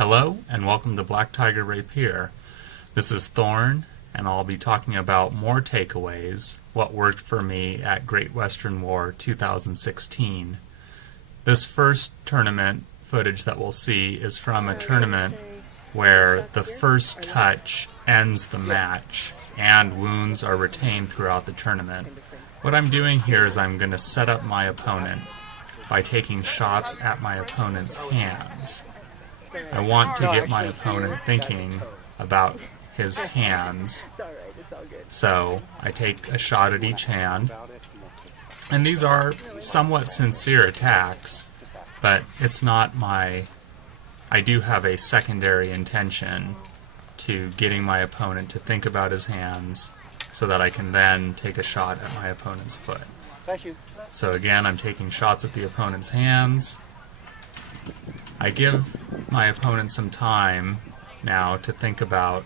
Hello and welcome to Black Tiger Rapier. This is Thorn and I'll be talking about more takeaways, what worked for me at Great Western War 2016. This first tournament footage that we'll see is from a tournament where the first touch ends the match and wounds are retained throughout the tournament. What I'm doing here is I'm going to set up my opponent by taking shots at my opponent's hands. I want to get my opponent thinking about his hands. So I take a shot at each hand. And these are somewhat sincere attacks, but it's not my... I do have a secondary intention to getting my opponent to think about his hands so that I can then take a shot at my opponent's foot. So again, I'm taking shots at the opponent's hands. I give my opponent some time now to think about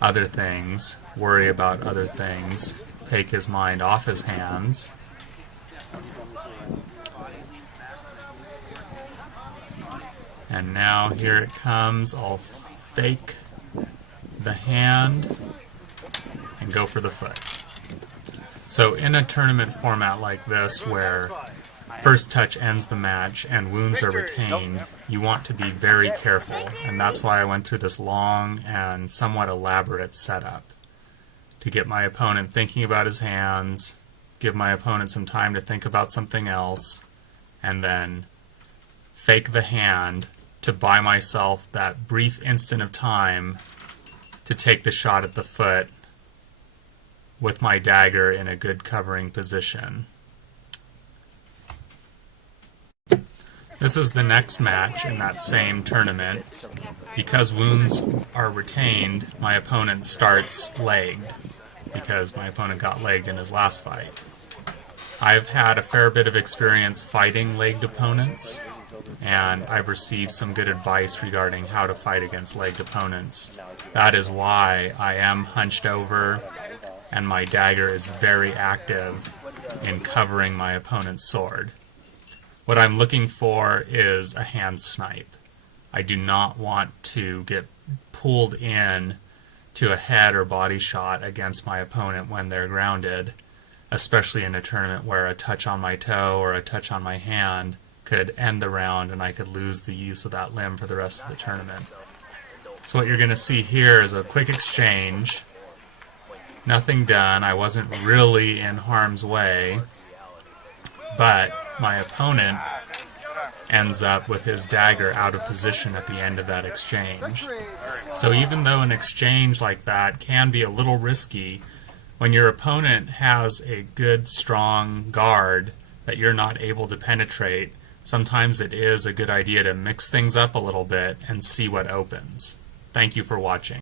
other things, worry about other things, take his mind off his hands. And now here it comes. I'll fake the hand and go for the foot. So in a tournament format like this where first touch ends the match and wounds are retained, you want to be very careful, and that's why I went through this long and somewhat elaborate setup to get my opponent thinking about his hands, give my opponent some time to think about something else, and then fake the hand to buy myself that brief instant of time to take the shot at the foot with my dagger in a good covering position. This is the next match in that same tournament. Because wounds are retained, my opponent starts legged, because my opponent got legged in his last fight. I've had a fair bit of experience fighting legged opponents, and I've received some good advice regarding how to fight against legged opponents. That is why I am hunched over, and my dagger is very active in covering my opponent's sword. What I'm looking for is a hand snipe. I do not want to get pulled in to a head or body shot against my opponent when they're grounded, especially in a tournament where a touch on my toe or a touch on my hand could end the round and I could lose the use of that limb for the rest of the tournament. So what you're going to see here is a quick exchange. Nothing done. I wasn't really in harm's way, but my opponent ends up with his dagger out of position at the end of that exchange. So even though an exchange like that can be a little risky, when your opponent has a good, strong guard that you're not able to penetrate, sometimes it is a good idea to mix things up a little bit and see what opens. Thank you for watching.